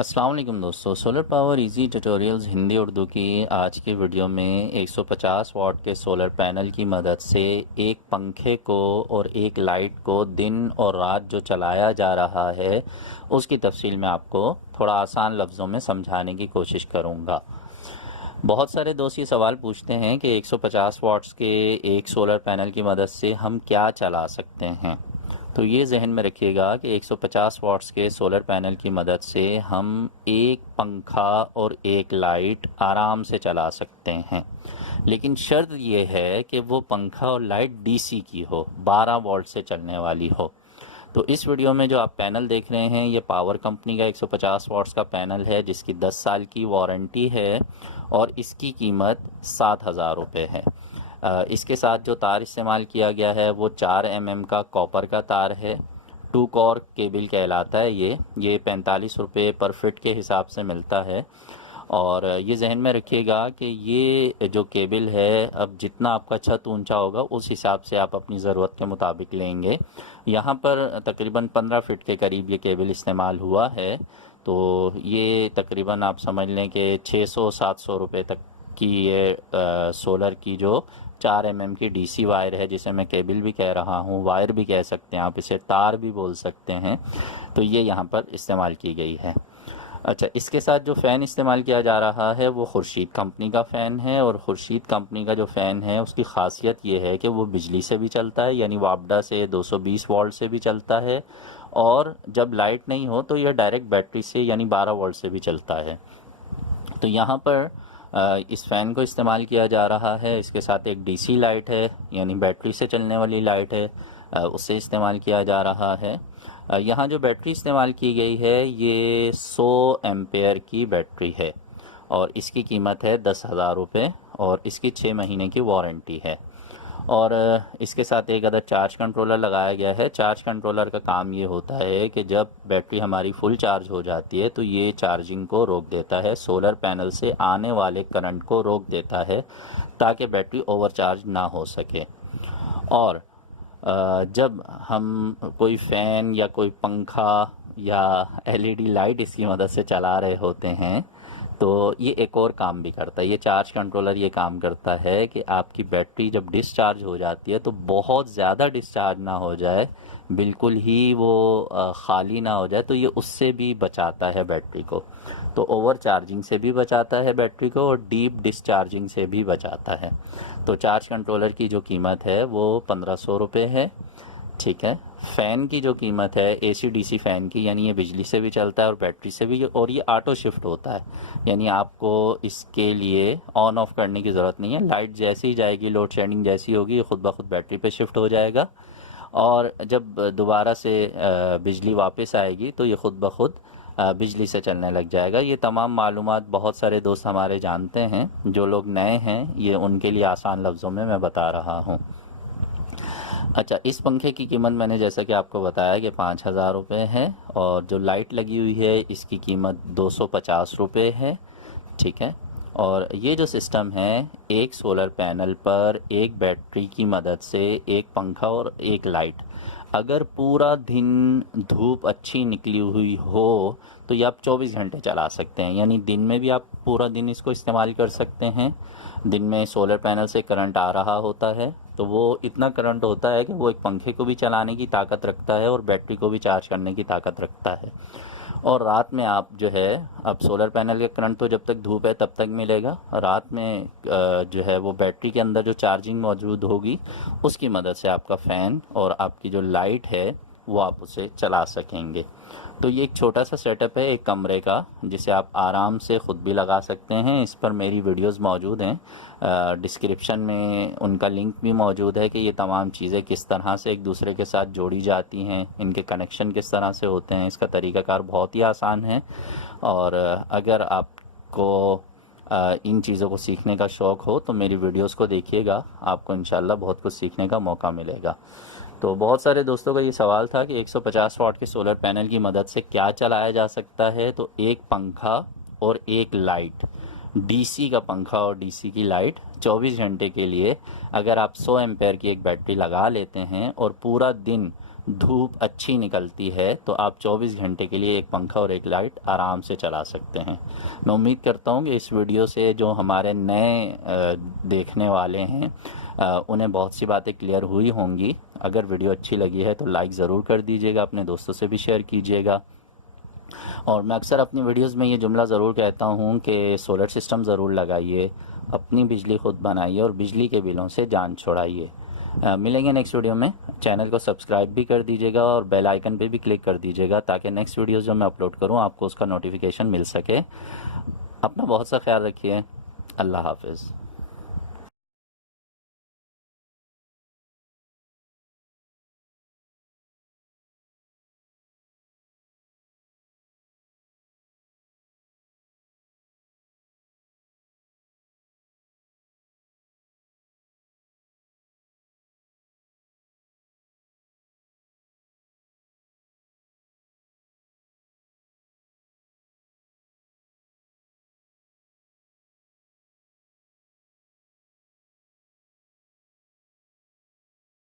अस्सलाम वालेकुम दोस्तों, solar power easy tutorials Hindi Urdu की आज की वीडियो में 150 वाट के सोलर पैनल की मदद से एक पंखे को और एक लाइट को दिन और रात जो चलाया जा रहा है उसकी तफसील में आपको थोड़ा आसान लफ्ज़ों में समझाने की कोशिश करूँगा। बहुत सारे दोस्त ये सवाल पूछते हैं कि 150 वाट्स के एक सोलर पैनल की मदद से हम क्या चला सकते हैं। तो ये जहन में रखिएगा कि 150 वाट्स के सोलर पैनल की मदद से हम एक पंखा और एक लाइट आराम से चला सकते हैं, लेकिन शर्त ये है कि वो पंखा और लाइट डीसी की हो, 12 वोल्ट से चलने वाली हो। तो इस वीडियो में जो आप पैनल देख रहे हैं ये पावर कंपनी का 150 वाट्स का पैनल है जिसकी 10 साल की वारंटी है और इसकी कीमत 7,000 रुपये है। इसके साथ जो तार इस्तेमाल किया गया है वो 4 mm का कॉपर का तार है। 2 कोर केबल कहलाता है ये 45 रुपये पर फिट के हिसाब से मिलता है। और ये जहन में रखिएगा कि ये जो केबल है, अब जितना आपका छत ऊंचा होगा उस हिसाब से आप अपनी ज़रूरत के मुताबिक लेंगे। यहाँ पर तकरीबन 15 फीट के करीब ये केबल इस्तेमाल हुआ है, तो ये तकरीबन आप समझ लें कि 600-700 रुपये तक की ये सोलर की जो 4 mm की डीसी वायर है, जिसे मैं केबल भी कह रहा हूँ, वायर भी कह सकते हैं आप, इसे तार भी बोल सकते हैं, तो ये यहाँ पर इस्तेमाल की गई है। अच्छा, इसके साथ जो फ़ैन इस्तेमाल किया जा रहा है वो खुर्शीद कंपनी का फ़ैन है और खुर्शीद कंपनी का जो फ़ैन है उसकी ख़ासियत ये है कि वो बिजली से भी चलता है, यानी वापडा से 220 वोल्ट से भी चलता है, और जब लाइट नहीं हो तो यह डायरेक्ट बैटरी से यानी 12 वोल्ट से भी चलता है। तो यहाँ पर इस फ़ैन को इस्तेमाल किया जा रहा है। इसके साथ एक डीसी लाइट है यानी बैटरी से चलने वाली लाइट है, उसे इस्तेमाल किया जा रहा है। यहाँ जो बैटरी इस्तेमाल की गई है ये 100 एम्पेयर की बैटरी है और इसकी कीमत है 10,000 रुपये और इसकी 6 महीने की वारंटी है। और इसके साथ एक अदर चार्ज कंट्रोलर लगाया गया है। चार्ज कंट्रोलर का काम ये होता है कि जब बैटरी हमारी फुल चार्ज हो जाती है तो ये चार्जिंग को रोक देता है, सोलर पैनल से आने वाले करंट को रोक देता है ताकि बैटरी ओवरचार्ज ना हो सके। और जब हम कोई फ़ैन या कोई पंखा या एलईडी लाइट इसकी मदद से चला रहे होते हैं तो ये एक और काम भी करता है। ये चार्ज कंट्रोलर ये काम करता है कि आपकी बैटरी जब डिस्चार्ज हो जाती है तो बहुत ज़्यादा डिस्चार्ज ना हो जाए, बिल्कुल ही वो ख़ाली ना हो जाए, तो ये उससे भी बचाता है बैटरी को। तो ओवर चार्जिंग से भी बचाता है बैटरी को और डीप डिस्चार्जिंग से भी बचाता है। तो चार्ज कंट्रोलर की जो कीमत है वो 1500 रुपये है, ठीक है। फ़ैन की जो कीमत है एसी डीसी फ़ैन की, यानी ये बिजली से भी चलता है और बैटरी से भी, और ये ऑटो शिफ्ट होता है, यानी आपको इसके लिए ऑन ऑफ करने की ज़रूरत नहीं है। लाइट जैसे ही जाएगी, लोड शेडिंग जैसी होगी, ये ख़ुद ब खुद बैटरी पे शिफ्ट हो जाएगा और जब दोबारा से बिजली वापस आएगी तो ये ख़ुद ब खुद बिजली से चलने लग जाएगा। ये तमाम मालूमात बहुत सारे दोस्त हमारे जानते हैं, जो लोग नए हैं ये उनके लिए आसान लफ्ज़ों में मैं बता रहा हूँ। अच्छा, इस पंखे की कीमत मैंने जैसा कि आपको बताया कि 5,000 रुपये है और जो लाइट लगी हुई है इसकी कीमत 250 रुपये है, ठीक है। और ये जो सिस्टम है, एक सोलर पैनल पर एक बैटरी की मदद से एक पंखा और एक लाइट, अगर पूरा दिन धूप अच्छी निकली हुई हो तो ये आप 24 घंटे चला सकते हैं, यानी दिन में भी आप पूरा दिन इसको इस्तेमाल कर सकते हैं। दिन में सोलर पैनल से करंट आ रहा होता है तो वो इतना करंट होता है कि वो एक पंखे को भी चलाने की ताकत रखता है और बैटरी को भी चार्ज करने की ताकत रखता है। और रात में आप जो है, अब सोलर पैनल का करंट तो जब तक धूप है तब तक मिलेगा, रात में जो है वो बैटरी के अंदर जो चार्जिंग मौजूद होगी उसकी मदद से आपका फ़ैन और आपकी जो लाइट है वो आप उसे चला सकेंगे। तो ये एक छोटा सा सेटअप है एक कमरे का, जिसे आप आराम से ख़ुद भी लगा सकते हैं। इस पर मेरी वीडियोस मौजूद हैं, डिस्क्रिप्शन में उनका लिंक भी मौजूद है कि ये तमाम चीज़ें किस तरह से एक दूसरे के साथ जोड़ी जाती हैं, इनके कनेक्शन किस तरह से होते हैं। इसका तरीक़ाकार बहुत ही आसान है और अगर आपको इन चीज़ों को सीखने का शौक़ हो तो मेरी वीडियोस को देखिएगा, आपको इंशाल्लाह बहुत कुछ सीखने का मौका मिलेगा। तो बहुत सारे दोस्तों का ये सवाल था कि 150 वाट के सोलर पैनल की मदद से क्या चलाया जा सकता है। तो एक पंखा और एक लाइट, डीसी का पंखा और डीसी की लाइट 24 घंटे के लिए, अगर आप 100 एम्पेयर की एक बैटरी लगा लेते हैं और पूरा दिन धूप अच्छी निकलती है तो आप 24 घंटे के लिए एक पंखा और एक लाइट आराम से चला सकते हैं। मैं उम्मीद करता हूँ कि इस वीडियो से जो हमारे नए देखने वाले हैं उन्हें बहुत सी बातें क्लियर हुई होंगी। अगर वीडियो अच्छी लगी है तो लाइक ज़रूर कर दीजिएगा, अपने दोस्तों से भी शेयर कीजिएगा। और मैं अक्सर अपनी वीडियोस में ये जुमला ज़रूर कहता हूँ कि सोलर सिस्टम ज़रूर लगाइए, अपनी बिजली खुद बनाइए और बिजली के बिलों से जान छुड़ाइए। मिलेंगे नेक्स्ट वीडियो में। चैनल को सब्सक्राइब भी कर दीजिएगा और बेल आइकन पे भी क्लिक कर दीजिएगा ताकि नेक्स्ट वीडियोस जो मैं अपलोड करूँ आपको उसका नोटिफिकेशन मिल सके। अपना बहुत सा ख्याल रखिए। अल्लाह हाफिज़।